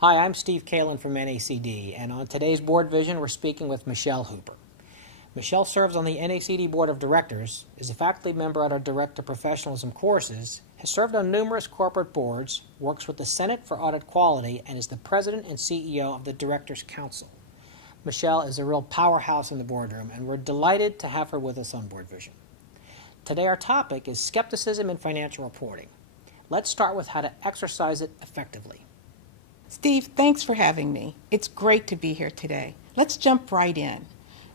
Hi, I'm Steve Kalan from NACD, and on today's BoardVision, we're speaking with Michele Hooper. Michele serves on the NACD Board of Directors, is a faculty member at our Director Professionalism courses, has served on numerous corporate boards, works with the Senate for Audit Quality, and is the President and CEO of the Directors Council. Michele is a real powerhouse in the boardroom, and we're delighted to have her with us on BoardVision. Today our topic is skepticism in financial reporting. Let's start with how to exercise it effectively. Steve, thanks for having me. It's great to be here today. Let's jump right in.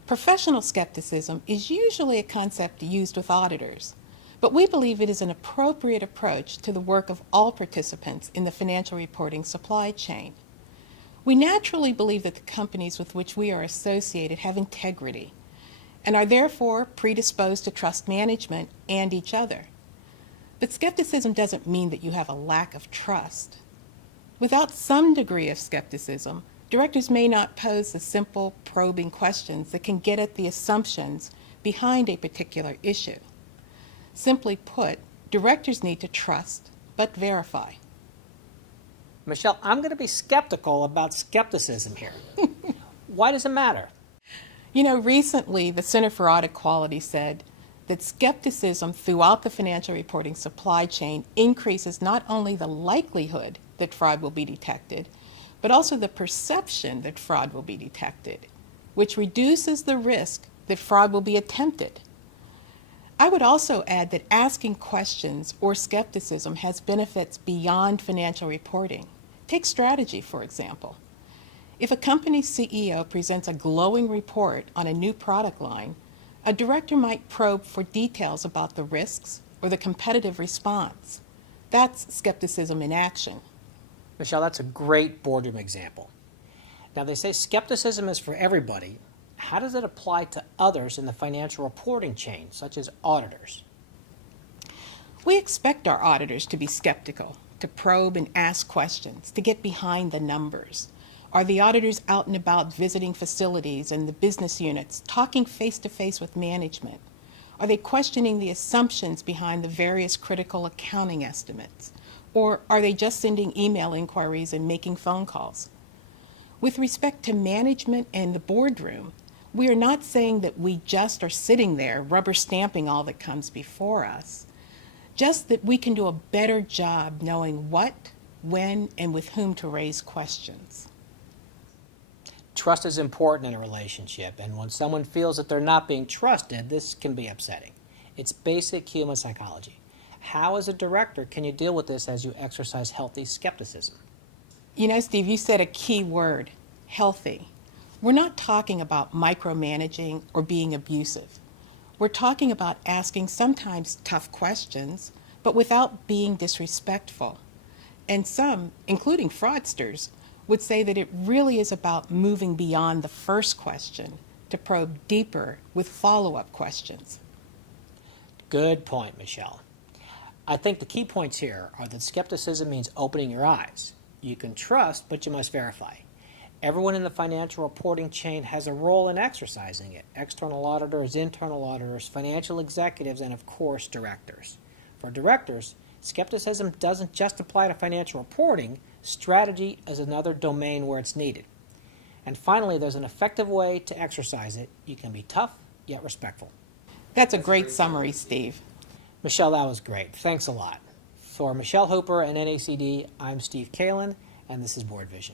Professional skepticism is usually a concept used with auditors, but we believe it is an appropriate approach to the work of all participants in the financial reporting supply chain. We naturally believe that the companies with which we are associated have integrity and are therefore predisposed to trust management and each other. But skepticism doesn't mean that you have a lack of trust. Without some degree of skepticism, directors may not pose the simple, probing questions that can get at the assumptions behind a particular issue. Simply put, directors need to trust, but verify. Michele, I'm going to be skeptical about skepticism here. Why does it matter? You know, recently the Center for Audit Quality said that skepticism throughout the financial reporting supply chain increases not only the likelihood that fraud will be detected, but also the perception that fraud will be detected, which reduces the risk that fraud will be attempted. I would also add that asking questions or skepticism has benefits beyond financial reporting. Take strategy, for example. If a company's CEO presents a glowing report on a new product line, a director might probe for details about the risks or the competitive response. That's skepticism in action. Michele, that's a great boardroom example. Now, they say skepticism is for everybody. How does it apply to others in the financial reporting chain, such as auditors? We expect our auditors to be skeptical, to probe and ask questions, to get behind the numbers. Are the auditors out and about visiting facilities and the business units, talking face-to-face with management? Are they questioning the assumptions behind the various critical accounting estimates? Or are they just sending email inquiries and making phone calls? With respect to management and the boardroom, we are not saying that we just are sitting there rubber stamping all that comes before us, just that we can do a better job knowing what, when, and with whom to raise questions. Trust is important in a relationship, and when someone feels that they're not being trusted, this can be upsetting. It's basic human psychology. How, as a director, can you deal with this as you exercise healthy skepticism? You know, Steve, you said a key word, healthy. We're not talking about micromanaging or being abusive. We're talking about asking sometimes tough questions, but without being disrespectful. And some, including fraudsters, would say that it really is about moving beyond the first question to probe deeper with follow-up questions. Good point, Michele. I think the key points here are that skepticism means opening your eyes. You can trust, but you must verify. Everyone in the financial reporting chain has a role in exercising it. External auditors, internal auditors, financial executives, and of course, directors. For directors, skepticism doesn't just apply to financial reporting. Strategy is another domain where it's needed. And finally, there's an effective way to exercise it. You can be tough, yet respectful. That's a great summary, Steve. Michele, that was great. Thanks a lot. For Michele Hooper and NACD, I'm Steve Kalan, and this is BoardVision.